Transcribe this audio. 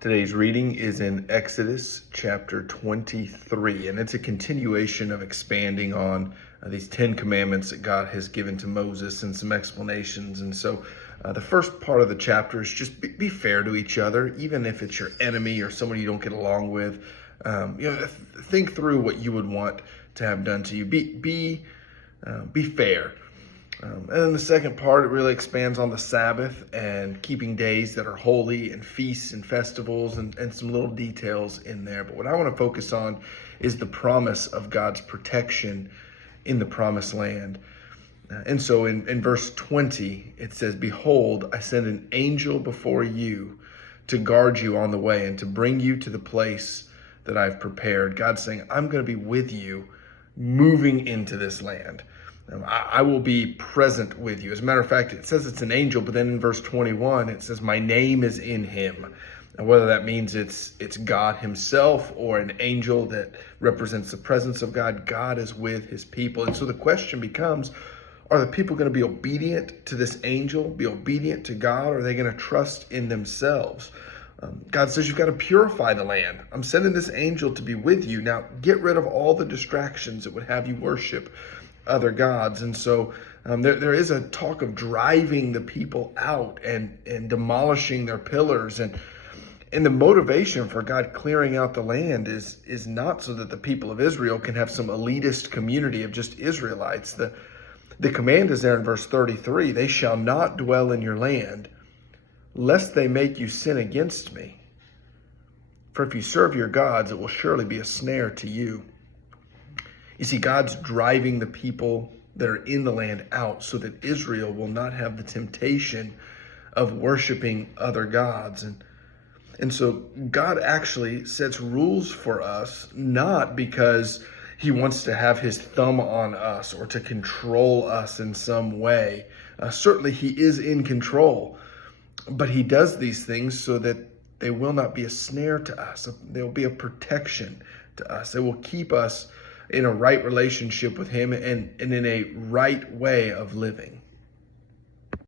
Today's reading is in Exodus chapter 23, and it's a continuation of expanding on these 10 commandments that God has given to Moses and some explanations. And so the first part of the chapter is just be fair to each other, even if it's your enemy or someone you don't get along with. Think through what you would want to have done to you. Be fair. And then the second part, it really expands on the Sabbath and keeping days that are holy and feasts and festivals and some little details in there. But what I want to focus on is the promise of God's protection in the promised land. And so in verse 20, it says, "Behold, I send an angel before you to guard you on the way and to bring you to the place that I've prepared." God's saying, I'm going to be with you moving into this land. I will be present with you. As a matter of fact, it says it's an angel, but then in verse 21, it says, my name is in him. And whether that means it's God himself or an angel that represents the presence of God, God is with his people. And so the question becomes, are the people going to be obedient to this angel, be obedient to God, or are they going to trust in themselves? God says, you've got to purify the land. I'm sending this angel to be with you. Now, get rid of all the distractions that would have you worship other gods. And so there is a talk of driving the people out and demolishing their pillars. And the motivation for God clearing out the land is not so that the people of Israel can have some elitist community of just Israelites. The command is there in verse 33, they shall not dwell in your land, lest they make you sin against me. For if you serve your gods, it will surely be a snare to you. You see, God's driving the people that are in the land out so that Israel will not have the temptation of worshiping other gods. And so God actually sets rules for us, not because he wants to have his thumb on us or to control us in some way. Certainly he is in control, but he does these things so that they will not be a snare to us. They will be a protection to us. They will keep us in a right relationship with him and in a right way of living.